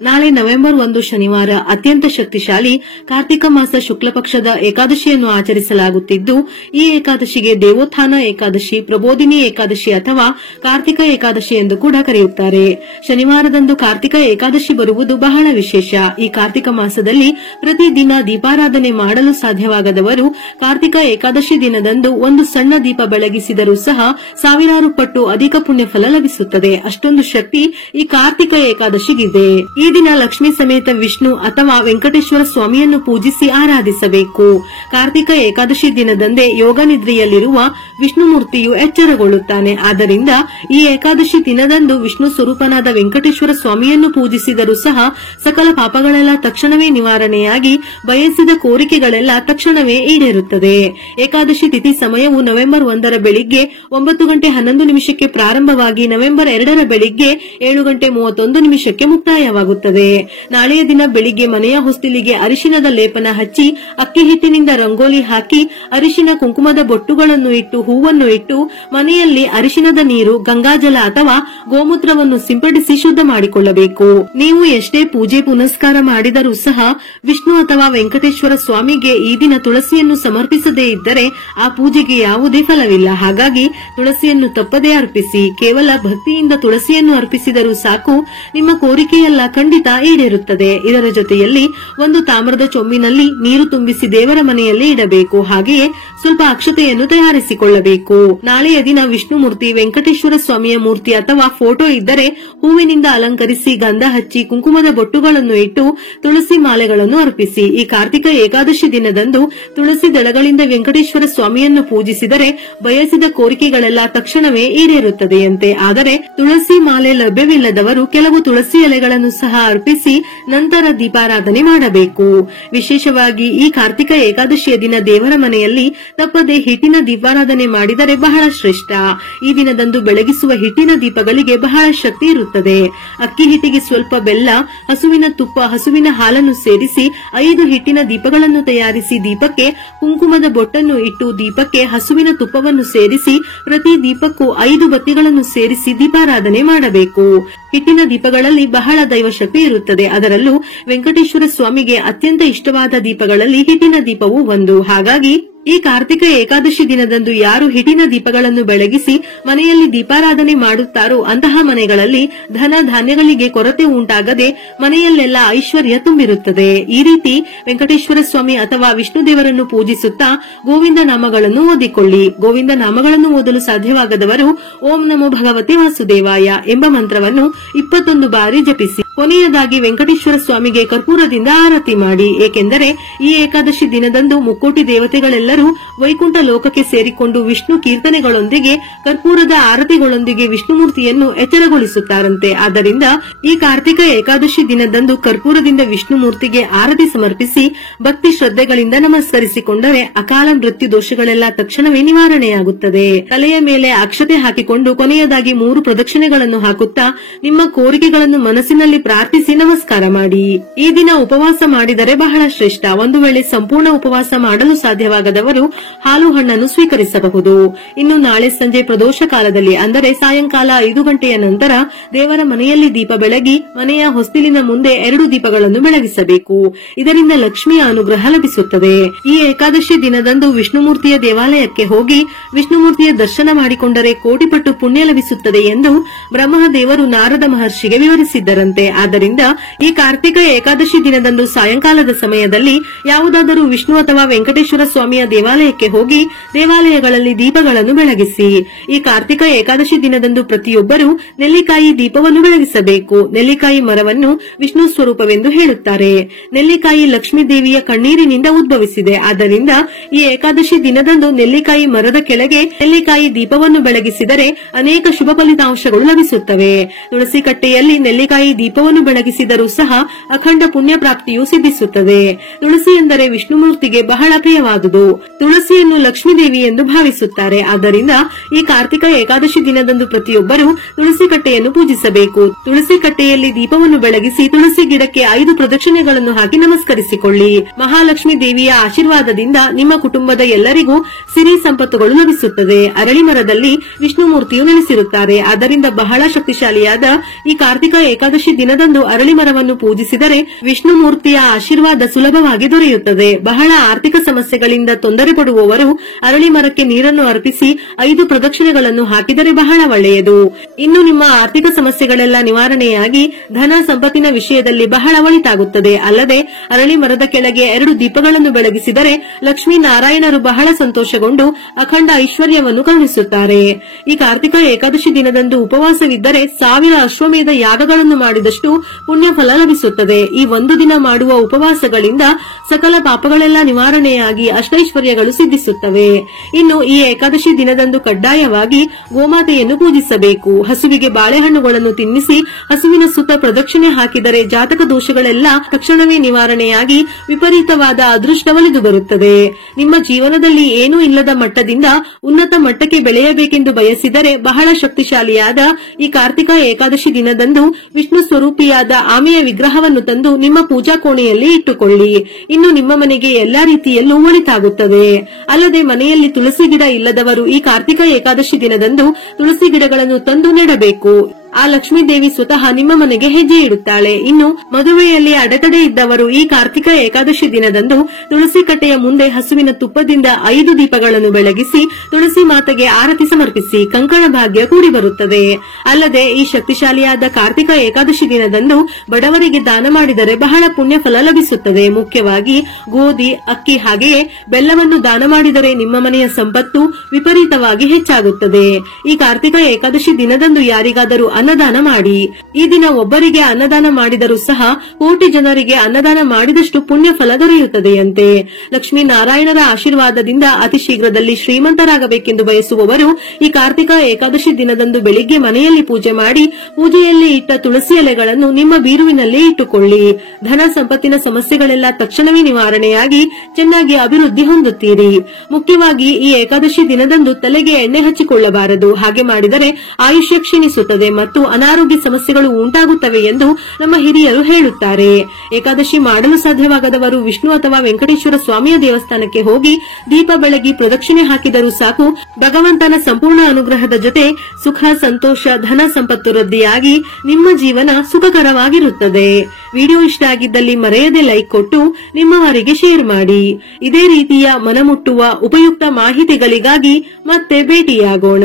ನಾಳೆ ನವೆಂಬರ್ 1 ಶನಿವಾರ ಅತ್ಯಂತ ಶಕ್ತಿಶಾಲಿ ಕಾರ್ತಿಕ ಮಾಸ ಶುಕ್ಲ ಪಕ್ಷದ ಏಕಾದಶಿಯನ್ನು ಆಚರಿಸಲಾಗುತ್ತಿದ್ದು, ಈ ಏಕಾದಶಿಗೆ ದೇವೋತ್ಥಾನ ಏಕಾದಶಿ, ಪ್ರಬೋಧಿನಿ ಏಕಾದಶಿ ಅಥವಾ ಕಾರ್ತಿಕ ಏಕಾದಶಿ ಎಂದು ಕೂಡ ಕರೆಯುತ್ತಾರೆ. ಶನಿವಾರದಂದು ಕಾರ್ತಿಕ ಏಕಾದಶಿ ಬರುವುದು ಬಹಳ ವಿಶೇಷ. ಈ ಕಾರ್ತಿಕ ಮಾಸದಲ್ಲಿ ಪ್ರತಿದಿನ ದೀಪಾರಾಧನೆ ಮಾಡಲು ಸಾಧ್ಯವಾಗದವರು ಕಾರ್ತಿಕ ಏಕಾದಶಿ ದಿನದಂದು ಒಂದು ಸಣ್ಣ ದೀಪ ಬೆಳಗಿಸಿದರೂ ಸಹ ಸಾವಿರಾರು ಪಟ್ಟು ಅಧಿಕ ಪುಣ್ಯ ಫಲ ಲಭಿಸುತ್ತದೆ. ಅಷ್ಟೊಂದು ಶಕ್ತಿ ಈ ಕಾರ್ತಿಕ ಏಕಾದಶಿಗಿದೆ. ಈ ದಿನ ಲಕ್ಷ್ಮೀ ಸಮೇತ ವಿಷ್ಣು ಅಥವಾ ವೆಂಕಟೇಶ್ವರ ಸ್ವಾಮಿಯನ್ನು ಪೂಜಿಸಿ ಆರಾಧಿಸಬೇಕು. ಕಾರ್ತಿಕ ಏಕಾದಶಿ ದಿನದಂದೇ ಯೋಗ ನಿದ್ರೆಯಲ್ಲಿರುವ ವಿಷ್ಣು ಮೂರ್ತಿಯು ಎಚ್ಚರಗೊಳ್ಳುತ್ತಾನೆ. ಆದ್ದರಿಂದ ಈ ಏಕಾದಶಿ ದಿನದಂದು ವಿಷ್ಣು ಸ್ವರೂಪನಾದ ವೆಂಕಟೇಶ್ವರ ಸ್ವಾಮಿಯನ್ನು ಪೂಜಿಸಿದರೂ ಸಹ ಸಕಲ ಪಾಪಗಳೆಲ್ಲ ತಕ್ಷಣವೇ ನಿವಾರಣೆಯಾಗಿ ಬಯಸಿದ ಕೋರಿಕೆಗಳೆಲ್ಲ ತಕ್ಷಣವೇ ಈಡೇರುತ್ತದೆ. ಏಕಾದಶಿ ತಿಥಿ ಸಮಯವು ನವೆಂಬರ್ 1 ಬೆಳಿಗ್ಗೆ 9:11 ಪ್ರಾರಂಭವಾಗಿ ನವೆಂಬರ್ 2 ಬೆಳಿಗ್ಗೆ 7:31 ಮುಕ್ತಾಯವಾಗುತ್ತದೆ. ನಾಳೆಯ ದಿನ ಬೆಳಿಗ್ಗೆ ಮನೆಯ ಹೊಸ್ತಿಲಿಗೆ ಅರಿಶಿನದ ಲೇಪನ ಹಚ್ಚಿ ಅಕ್ಕಿ ಹಿಟ್ಟಿನಿಂದ ರಂಗೋಲಿ ಹಾಕಿ ಅರಿಶಿನ ಕುಂಕುಮದ ಬೊಟ್ಟುಗಳನ್ನು ಇಟ್ಟು ಹೂವನ್ನು ಇಟ್ಟು ಮನೆಯಲ್ಲಿ ಅರಿಶಿನದ ನೀರು, ಗಂಗಾಜಲ ಅಥವಾ ಗೋಮೂತ್ರವನ್ನು ಸಿಂಪಡಿಸಿ ಶುದ್ಧ ಮಾಡಿಕೊಳ್ಳಬೇಕು. ನೀವು ಎಷ್ಟೇ ಪೂಜೆ ಪುನಸ್ಕಾರ ಮಾಡಿದರೂ ಸಹ ವಿಷ್ಣು ಅಥವಾ ವೆಂಕಟೇಶ್ವರ ಸ್ವಾಮಿಗೆ ಈ ದಿನ ತುಳಸಿಯನ್ನು ಸಮರ್ಪಿಸದೇ ಇದ್ದರೆ ಆ ಪೂಜೆಗೆ ಯಾವುದೇ ಫಲವಿಲ್ಲ. ಹಾಗಾಗಿ ತುಳಸಿಯನ್ನು ತಪ್ಪದೇ ಅರ್ಪಿಸಿ. ಕೇವಲ ಭಕ್ತಿಯಿಂದ ತುಳಸಿಯನ್ನು ಅರ್ಪಿಸಿದರೂ ಸಾಕು, ನಿಮ್ಮ ಕೋರಿಕೆಯೆಲ್ಲ ಖಂಡಿತ ಈಡೇರುತ್ತದೆ. ಇದರ ಜೊತೆಯಲ್ಲಿ ಒಂದು ತಾಮ್ರದ ಚೊಂಬಿನಲ್ಲಿ ನೀರು ತುಂಬಿಸಿ ದೇವರ ಮನೆಯಲ್ಲಿ ಇಡಬೇಕು. ಹಾಗೆಯೇ ಸ್ವಲ್ಪ ಅಕ್ಷತೆಯನ್ನು ತಯಾರಿಸಿಕೊಳ್ಳಬೇಕು. ನಾಳೆಯ ದಿನ ವಿಷ್ಣು ಮೂರ್ತಿ, ವೆಂಕಟೇಶ್ವರ ಸ್ವಾಮಿಯ ಮೂರ್ತಿ ಅಥವಾ ಫೋಟೋ ಇದ್ದರೆ ಹೂವಿನಿಂದ ಅಲಂಕರಿಸಿ ಗಂಧ ಹಚ್ಚಿ ಕುಂಕುಮದ ಬೊಟ್ಟುಗಳನ್ನು ಇಟ್ಟು ತುಳಸಿ ಮಾಲೆಗಳನ್ನು ಅರ್ಪಿಸಿ. ಈ ಕಾರ್ತಿಕ ಏಕಾದಶಿ ದಿನದಂದು ತುಳಸಿ ದಳಗಳಿಂದ ವೆಂಕಟೇಶ್ವರ ಸ್ವಾಮಿಯನ್ನು ಪೂಜಿಸಿದರೆ ಬಯಸಿದ ಕೋರಿಕೆಗಳೆಲ್ಲ ತಕ್ಷಣವೇ ಈಡೇರುತ್ತದೆಯಂತೆ. ಆದರೆ ತುಳಸಿ ಮಾಲೆ ಲಭ್ಯವಿಲ್ಲದವರು ಕೆಲವು ತುಳಸಿ ಎಲೆಗಳನ್ನು ಸಹ ಅರ್ಪಿಸಿ ನಂತರ ದೀಪಾರಾಧನೆ ಮಾಡಬೇಕು. ವಿಶೇಷವಾಗಿ ಈ ಕಾರ್ತಿಕ ಏಕಾದಶಿಯ ದಿನ ದೇವರ ಮನೆಯಲ್ಲಿ ತಪ್ಪದೆ ಹಿಟ್ಟಿನ ದೀಪಾರಾಧನೆ ಮಾಡಿದರೆ ಬಹಳ ಶ್ರೇಷ್ಠ. ಈ ದಿನದಂದು ಬೆಳಗಿಸುವ ಹಿಟ್ಟಿನ ದೀಪಗಳಿಗೆ ಬಹಳ ಶಕ್ತಿ ಇರುತ್ತದೆ. ಅಕ್ಕಿ ಹಿಟ್ಟಿಗೆ ಸ್ವಲ್ಪ ಬೆಲ್ಲ, ಹಸುವಿನ ತುಪ್ಪ, ಹಸುವಿನ ಹಾಲನ್ನು ಸೇರಿಸಿ 5 ಹಿಟ್ಟಿನ ದೀಪಗಳನ್ನು ತಯಾರಿಸಿ ದೀಪಕ್ಕೆ ಕುಂಕುಮದ ಬೊಟ್ಟನ್ನು ಇಟ್ಟು ದೀಪಕ್ಕೆ ಹಸುವಿನ ತುಪ್ಪವನ್ನು ಸೇರಿಸಿ ಪ್ರತಿ ದೀಪಕ್ಕೂ 5 ಬತ್ತಿಗಳನ್ನು ಸೇರಿಸಿ ದೀಪಾರಾಧನೆ ಮಾಡಬೇಕು. ಹಿಟ್ಟಿನ ದೀಪಗಳಲ್ಲಿ ಬಹಳ ದೈವಶಕ್ತಿ ಇರುತ್ತದೆ. ಅದರಲ್ಲೂ ವೆಂಕಟೇಶ್ವರ ಸ್ವಾಮಿಗೆ ಅತ್ಯಂತ ಇಷ್ಟವಾದ ದೀಪಗಳಲ್ಲಿ ಹಿಟ್ಟಿನ ದೀಪವೂ ಒಂದು. ಹಾಗಾಗಿ ಈ ಕಾರ್ತಿಕ ಏಕಾದಶಿ ದಿನದಂದು ಯಾರು ಹಿಟ್ಟಿನ ದೀಪಗಳನ್ನು ಬೆಳಗಿಸಿ ಮನೆಯಲ್ಲಿ ದೀಪಾರಾಧನೆ ಮಾಡುತ್ತಾರೋ ಅಂತಹ ಮನೆಗಳಲ್ಲಿ ಧನ ಧಾನ್ಯಗಳಿಗೆ ಕೊರತೆ ಉಂಟಾಗದೆ ಮನೆಯಲ್ಲೆಲ್ಲ ಐಶ್ವರ್ಯ ತುಂಬಿರುತ್ತದೆ. ಈ ರೀತಿ ವೆಂಕಟೇಶ್ವರ ಸ್ವಾಮಿ ಅಥವಾ ವಿಷ್ಣು ದೇವರನ್ನು ಪೂಜಿಸುತ್ತಾ ಗೋವಿಂದ ನಾಮಗಳನ್ನು ಓದಿಕೊಳ್ಳಿ. ಗೋವಿಂದ ನಾಮಗಳನ್ನು ಓದಲು ಸಾಧ್ಯವಾಗದವರು ಓಂ ನಮೋ ಭಗವತೆ ವಾಸುದೇವಾಯ ಎಂಬ ಮಂತ್ರವನ್ನು 21 ಬಾರಿ ಜಪಿಸಿ. ಕೊನೆಯದಾಗಿ ವೆಂಕಟೇಶ್ವರ ಸ್ವಾಮಿಗೆ ಕರ್ಪೂರದಿಂದ ಆರತಿ ಮಾಡಿ. ಏಕೆಂದರೆ ಈ ಏಕಾದಶಿ ದಿನದಂದು ಮುಕ್ಕೋಟಿ ದೇವತೆಗಳೆಲ್ಲರೂ ವೈಕುಂಠ ಲೋಕಕ್ಕೆ ಸೇರಿಕೊಂಡು ವಿಷ್ಣು ಕೀರ್ತನೆಗಳೊಂದಿಗೆ ಕರ್ಪೂರದ ಆರತಿಗಳೊಂದಿಗೆ ವಿಷ್ಣುಮೂರ್ತಿಯನ್ನು ಎಚ್ಚರಗೊಳಿಸುತ್ತಾರಂತೆ. ಆದ್ದರಿಂದ ಈ ಕಾರ್ತಿಕ ಏಕಾದಶಿ ದಿನದಂದು ಕರ್ಪೂರದಿಂದ ವಿಷ್ಣುಮೂರ್ತಿಗೆ ಆರತಿ ಸಮರ್ಪಿಸಿ ಭಕ್ತಿ ಶ್ರದ್ಧೆಗಳಿಂದ ನಮಸ್ಕರಿಸಿಕೊಂಡರೆ ಅಕಾಲ ಮೃತ್ಯು ದೋಷಗಳೆಲ್ಲ ತಕ್ಷಣವೇ ನಿವಾರಣೆಯಾಗುತ್ತದೆ. ತಲೆಯ ಮೇಲೆ ಅಕ್ಷತೆ ಹಾಕಿಕೊಂಡು ಕೊನೆಯದಾಗಿ 3 ಪ್ರದಕ್ಷಿಣೆಗಳನ್ನು ಹಾಕುತ್ತಾ ನಿಮ್ಮ ಕೋರಿಕೆಗಳನ್ನು ಮನಸ್ಸಿನಲ್ಲಿ ಪ್ರಾರ್ಥಿಸಿ ನಮಸ್ಕಾರ ಮಾಡಿ. ಈ ದಿನ ಉಪವಾಸ ಮಾಡಿದರೆ ಬಹಳ ಶ್ರೇಷ್ಠ. ಒಂದು ವೇಳೆ ಸಂಪೂರ್ಣ ಉಪವಾಸ ಮಾಡಲು ಸಾಧ್ಯವಾಗದವರು ಹಾಲು ಹಣ್ಣನ್ನು ಸ್ವೀಕರಿಸಬಹುದು. ಇನ್ನು ನಾಳೆ ಸಂಜೆ ಪ್ರದೋಷ ಕಾಲದಲ್ಲಿ ಅಂದರೆ ಸಾಯಂಕಾಲ 5 ಗಂಟೆಯ ನಂತರ ದೇವರ ಮನೆಯಲ್ಲಿ ದೀಪ ಬೆಳಗಿ ಮನೆಯ ಹೊಸ್ತಿಲಿನ ಮುಂದೆ 2 ದೀಪಗಳನ್ನು ಬೆಳಗಿಸಬೇಕು. ಇದರಿಂದ ಲಕ್ಷ್ಮಿಯ ಅನುಗ್ರಹ ಲಭಿಸುತ್ತದೆ. ಈ ಏಕಾದಶಿ ದಿನದಂದು ವಿಷ್ಣುಮೂರ್ತಿಯ ದೇವಾಲಯಕ್ಕೆ ಹೋಗಿ ವಿಷ್ಣುಮೂರ್ತಿಯ ದರ್ಶನ ಮಾಡಿಕೊಂಡರೆ ಕೋಟಿಪಟ್ಟು ಪುಣ್ಯ ಲಭಿಸುತ್ತದೆ ಎಂದು ಬ್ರಹ್ಮದೇವರು ನಾರದ ಮಹರ್ಷಿಗೆ ವಿವರಿಸಿದ್ದರಂತೆ. ಆದ್ದರಿಂದ ಈ ಕಾರ್ತಿಕ ಏಕಾದಶಿ ದಿನದಂದು ಸಾಯಂಕಾಲದ ಸಮಯದಲ್ಲಿ ಯಾವುದಾದರೂ ವಿಷ್ಣು ಅಥವಾ ವೆಂಕಟೇಶ್ವರ ಸ್ವಾಮಿಯ ದೇವಾಲಯಕ್ಕೆ ಹೋಗಿ ದೇವಾಲಯಗಳಲ್ಲಿ ದೀಪಗಳನ್ನು ಬೆಳಗಿಸಿ. ಈ ಕಾರ್ತಿಕ ಏಕಾದಶಿ ದಿನದಂದು ಪ್ರತಿಯೊಬ್ಬರೂ ನೆಲ್ಲಿಕಾಯಿ ದೀಪವನ್ನು ಬೆಳಗಿಸಬೇಕು. ನೆಲ್ಲಿಕಾಯಿ ಮರವನ್ನು ವಿಷ್ಣು ಸ್ವರೂಪವೆಂದು ಹೇಳುತ್ತಾರೆ. ನೆಲ್ಲಿಕಾಯಿ ಲಕ್ಷ್ಮೀ ದೇವಿಯ ಕಣ್ಣೀರಿನಿಂದ ಉದ್ಭವಿಸಿದೆ. ಆದ್ದರಿಂದ ಈ ಏಕಾದಶಿ ದಿನದಂದು ನೆಲ್ಲಿಕಾಯಿ ಮರದ ಕೆಳಗೆ ನೆಲ್ಲಿಕಾಯಿ ದೀಪವನ್ನು ಬೆಳಗಿಸಿದರೆ ಅನೇಕ ಶುಭ ಫಲಿತಾಂಶಗಳು ಲಭಿಸುತ್ತವೆ. ತುಳಸಿ ಕಟ್ಟೆಯಲ್ಲಿ ನೆಲ್ಲಿಕಾಯಿ ದೀಪವನ್ನು ಬೆಳಗಿಸಿದರೂ ಸಹ ಅಖಂಡ ಪುಣ್ಯ ಪ್ರಾಪ್ತಿಯು ಸಿದ್ಧಿಸುತ್ತದೆ. ತುಳಸಿ ಎಂದರೆ ವಿಷ್ಣುಮೂರ್ತಿಗೆ ಬಹಳ ಪ್ರಿಯವಾದುದು. ತುಳಸಿಯನ್ನು ಲಕ್ಷ್ಮೀ ದೇವಿ ಎಂದು ಭಾವಿಸುತ್ತಾರೆ. ಆದ್ದರಿಂದ ಈ ಕಾರ್ತಿಕ ಏಕಾದಶಿ ದಿನದಂದು ಪ್ರತಿಯೊಬ್ಬರು ತುಳಸಿ ಕಟ್ಟೆಯನ್ನು ಪೂಜಿಸಬೇಕು. ತುಳಸಿ ಕಟ್ಟೆಯಲ್ಲಿ ದೀಪವನ್ನು ಬೆಳಗಿಸಿ ತುಳಸಿ ಗಿಡಕ್ಕೆ 5 ಪ್ರದಕ್ಷಿಣೆಗಳನ್ನು ಹಾಕಿ ನಮಸ್ಕರಿಸಿಕೊಳ್ಳಿ. ಮಹಾಲಕ್ಷ್ಮೀ ದೇವಿಯ ಆಶೀರ್ವಾದದಿಂದ ನಿಮ್ಮ ಕುಟುಂಬದ ಎಲ್ಲರಿಗೂ ಸಿರಿ ಸಂಪತ್ತುಗಳು ಲಭಿಸುತ್ತದೆ. ಅರಳಿ ಮರದಲ್ಲಿ ವಿಷ್ಣು ಮೂರ್ತಿಯು ನೆಲೆಸಿರುತ್ತಾರೆ. ಆದ್ದರಿಂದ ಬಹಳ ಶಕ್ತಿಶಾಲಿಯಾದ ಈ ಕಾರ್ತಿಕ ಏಕಾದಶಿ ದಿನದಂದು ಅರಳಿ ಮರವನ್ನು ಪೂಜಿಸಿದರೆ ವಿಷ್ಣು ಮೂರ್ತಿಯ ಆಶೀರ್ವಾದ ಸುಲಭವಾಗಿ ದೊರೆಯುತ್ತದೆ. ಬಹಳ ಆರ್ಥಿಕ ಸಮಸ್ಯೆಗಳಿಂದ ತೊಂದರೆ ಪಡುವವರು ಅರಳಿ ಮರಕ್ಕೆ ನೀರನ್ನು ಅರ್ಪಿಸಿ 5 ಪ್ರದಕ್ಷಿಣೆಗಳನ್ನು ಹಾಕಿದರೆ ಬಹಳ ಒಳ್ಳೆಯದು. ಇನ್ನು ನಿಮ್ಮ ಆರ್ಥಿಕ ಸಮಸ್ಯೆಗಳೆಲ್ಲ ನಿವಾರಣೆಯಾಗಿ ಧನ ಸಂಪತ್ತಿನ ವಿಷಯದಲ್ಲಿ ಬಹಳ ಒಳಿತಾಗುತ್ತದೆ. ಅಲ್ಲದೆ ಅರಳಿ ಮರದ ಕೆಳಗೆ 2 ದೀಪಗಳನ್ನು ಬೆಳಗಿಸಿದರೆ ಲಕ್ಷ್ಮೀ ನಾರಾಯಣರು ಬಹಳ ಸಂತೋಷಗೊಂಡು ಅಖಂಡ ಐಶ್ವರ್ಯವನ್ನು ಕರುಣಿಸುತ್ತಾರೆ. ಈ ಕಾರ್ತಿಕ ಏಕಾದಶಿ ದಿನದಂದು ಉಪವಾಸವಿದ್ದರೆ 1000 ಅಶ್ವಮೇಧ ಯಾಗಗಳನ್ನು ಮಾಡಿದಷ್ಟು ಪುಣ್ಯ ಫಲ ಲಭಿಸುತ್ತದೆ. ಈ ಒಂದು ದಿನ ಮಾಡುವ ಉಪವಾಸಗಳಿಂದ ಸಕಲ ಪಾಪಗಳೆಲ್ಲ ನಿವಾರಣೆಯಾಗಿ ಅಷ್ಟೈಶ್ವರ್ಯಗಳು ಸಿದ್ಧಿಸುತ್ತವೆ. ಇನ್ನು ಈ ಏಕಾದಶಿ ದಿನದಂದು ಕಡ್ಡಾಯವಾಗಿ ಗೋಮಾತೆಯನ್ನು ಪೂಜಿಸಬೇಕು. ಹಸುವಿಗೆ ಬಾಳೆಹಣ್ಣುಗಳನ್ನು ತಿನ್ನಿಸಿ ಹಸುವಿನ ಸುತ್ತ ಪ್ರದಕ್ಷಿಣೆ ಹಾಕಿದರೆ ಜಾತಕ ದೋಷಗಳೆಲ್ಲ ತಕ್ಷಣವೇ ನಿವಾರಣೆಯಾಗಿ ವಿಪರೀತವಾದ ಅದೃಷ್ಟ ಒಲಿದು ಬರುತ್ತದೆ. ನಿಮ್ಮ ಜೀವನದಲ್ಲಿ ಏನೂ ಇಲ್ಲದ ಮಟ್ಟದಿಂದ ಉನ್ನತ ಮಟ್ಟಕ್ಕೆ ಬೆಳೆಯಬೇಕೆಂದು ಬಯಸಿದರೆ ಬಹಳ ಶಕ್ತಿಶಾಲಿಯಾದ ಈ ಕಾರ್ತಿಕ ಏಕಾದಶಿ ದಿನದಂದು ವಿಷ್ಣು ಸ್ವರೂಪಿಯಾದ ಆಮೆಯ ವಿಗ್ರಹವನ್ನು ತಂದು ನಿಮ್ಮ ಪೂಜಾ ಕೋಣೆಯಲ್ಲಿ ಇಟ್ಟುಕೊಳ್ಳಿ. ಇನ್ನು ನಿಮ್ಮ ಮನೆಗೆ ಎಲ್ಲಾ ರೀತಿಯಲ್ಲೂ ಒಳಿತಾಗುತ್ತದೆ. ಅಲ್ಲದೆ ಮನೆಯಲ್ಲಿ ತುಳಸಿ ಗಿಡ ಇಲ್ಲದವರು ಈ ಕಾರ್ತಿಕ ಏಕಾದಶಿ ದಿನದಂದು ತುಳಸಿ ಗಿಡಗಳನ್ನು ತಂದು ನೆಡಬೇಕು. ಆ ಲಕ್ಷ್ಮೀ ದೇವಿ ಸ್ವತಃ ನಿಮ್ಮ ಮನೆಗೆ ಹೆಜ್ಜೆ ಇಡುತ್ತಾಳೆ. ಇನ್ನು ಮದುವೆಯಲ್ಲಿ ಅಡೆತಡೆ ಇದ್ದವರು ಈ ಕಾರ್ತಿಕ ಏಕಾದಶಿ ದಿನದಂದು ತುಳಸಿ ಕಟ್ಟೆಯ ಮುಂದೆ ಹಸುವಿನ ತುಪ್ಪದಿಂದ 5 ದೀಪಗಳನ್ನು ಬೆಳಗಿಸಿ ತುಳಸಿ ಮಾತೆಗೆ ಆರತಿ ಸಮರ್ಪಿಸಿ ಕಂಕಣ ಭಾಗ್ಯ ಕೂಡಿ ಬರುತ್ತದೆ. ಅಲ್ಲದೆ ಈ ಶಕ್ತಿಶಾಲಿಯಾದ ಕಾರ್ತಿಕ ಏಕಾದಶಿ ದಿನದಂದು ಬಡವರಿಗೆ ದಾನ ಮಾಡಿದರೆ ಬಹಳ ಪುಣ್ಯ ಫಲ ಲಭಿಸುತ್ತದೆ. ಮುಖ್ಯವಾಗಿ ಗೋಧಿ, ಅಕ್ಕಿ ಹಾಗೆಯೇ ಬೆಲ್ಲವನ್ನು ದಾನ ಮಾಡಿದರೆ ನಿಮ್ಮ ಮನೆಯ ಸಂಪತ್ತು ವಿಪರೀತವಾಗಿ ಹೆಚ್ಚಾಗುತ್ತದೆ. ಈ ಕಾರ್ತಿಕ ಏಕಾದಶಿ ದಿನದಂದು ಯಾರಿಗಾದರೂ ಅನ್ನದಾನ ಮಾಡಿ. ಈ ದಿನ ಒಬ್ಬರಿಗೆ ಅನ್ನದಾನ ಮಾಡಿದರೂ ಸಹ ಕೋಟಿ ಜನರಿಗೆ ಅನ್ನದಾನ ಮಾಡಿದಷ್ಟು ಪುಣ್ಯ ಫಲ ದೊರೆಯುತ್ತದೆಯಂತೆ. ಲಕ್ಷ್ಮೀ ನಾರಾಯಣರ ಆಶೀರ್ವಾದದಿಂದ ಅತಿ ಶೀಘ್ರದಲ್ಲಿ ಶ್ರೀಮಂತರಾಗಬೇಕೆಂದು ಬಯಸುವವರು ಈ ಕಾರ್ತಿಕ ಏಕಾದಶಿ ದಿನದಂದು ಬೆಳಿಗ್ಗೆ ಮನೆಯಲ್ಲಿ ಪೂಜೆ ಮಾಡಿ ಪೂಜೆಯಲ್ಲಿ ಇಟ್ಟ ತುಳಸಿ ಎಲೆಗಳನ್ನು ನಿಮ್ಮ ಬೀರುವಿನಲ್ಲಿ ಇಟ್ಟುಕೊಳ್ಳಿ. ಧನ ಸಂಪತ್ತಿನ ಸಮಸ್ಯೆಗಳೆಲ್ಲ ತಕ್ಷಣವೇ ನಿವಾರಣೆಯಾಗಿ ಚೆನ್ನಾಗಿ ಅಭಿವೃದ್ಧಿ ಹೊಂದುತ್ತೀರಿ. ಮುಖ್ಯವಾಗಿ ಈ ಏಕಾದಶಿ ದಿನದಂದು ತಲೆಗೆ ಎಣ್ಣೆ ಹಚ್ಚಿಕೊಳ್ಳಬಾರದು. ಹಾಗೆ ಮಾಡಿದರೆ ಆಯುಷ್ಯ ಕ್ಷೀಣಿಸುತ್ತದೆ ಮತ್ತು ಅನಾರೋಗ್ಯ ಸಮಸ್ಯೆಗಳು ಉಂಟಾಗುತ್ತವೆ ಎಂದು ನಮ್ಮ ಹಿರಿಯರು ಹೇಳುತ್ತಾರೆ. ಏಕಾದಶಿ ಮಾಡಲು ಸಾಧ್ಯವಾಗದವರು ವಿಷ್ಣು ಅಥವಾ ವೆಂಕಟೇಶ್ವರ ಸ್ವಾಮಿಯ ದೇವಸ್ಥಾನಕ್ಕೆ ಹೋಗಿ ದೀಪ ಬೆಳಗಿ ಪ್ರದಕ್ಷಿಣೆ ಹಾಕಿದರೂ ಸಾಕು. ಭಗವಂತನ ಸಂಪೂರ್ಣ ಅನುಗ್ರಹದ ಜೊತೆ ಸುಖ, ಸಂತೋಷ, ಧನ ಸಂಪತ್ತು ವೃದ್ಧಿಯಾಗಿ ನಿಮ್ಮ ಜೀವನ ಸುಖಕರವಾಗಿರುತ್ತದೆ. ವಿಡಿಯೋ ಇಷ್ಟ ಆಗಿದ್ದಲ್ಲಿ ಮರೆಯದೆ ಲೈಕ್ ಕೊಟ್ಟು ನಿಮ್ಮವರಿಗೆ ಶೇರ್ ಮಾಡಿ. ಇದೇ ರೀತಿಯ ಮನಮುಟ್ಟುವ ಉಪಯುಕ್ತ ಮಾಹಿತಿಗಳಿಗಾಗಿ ಮತ್ತೆ ಭೇಟಿಯಾಗೋಣ.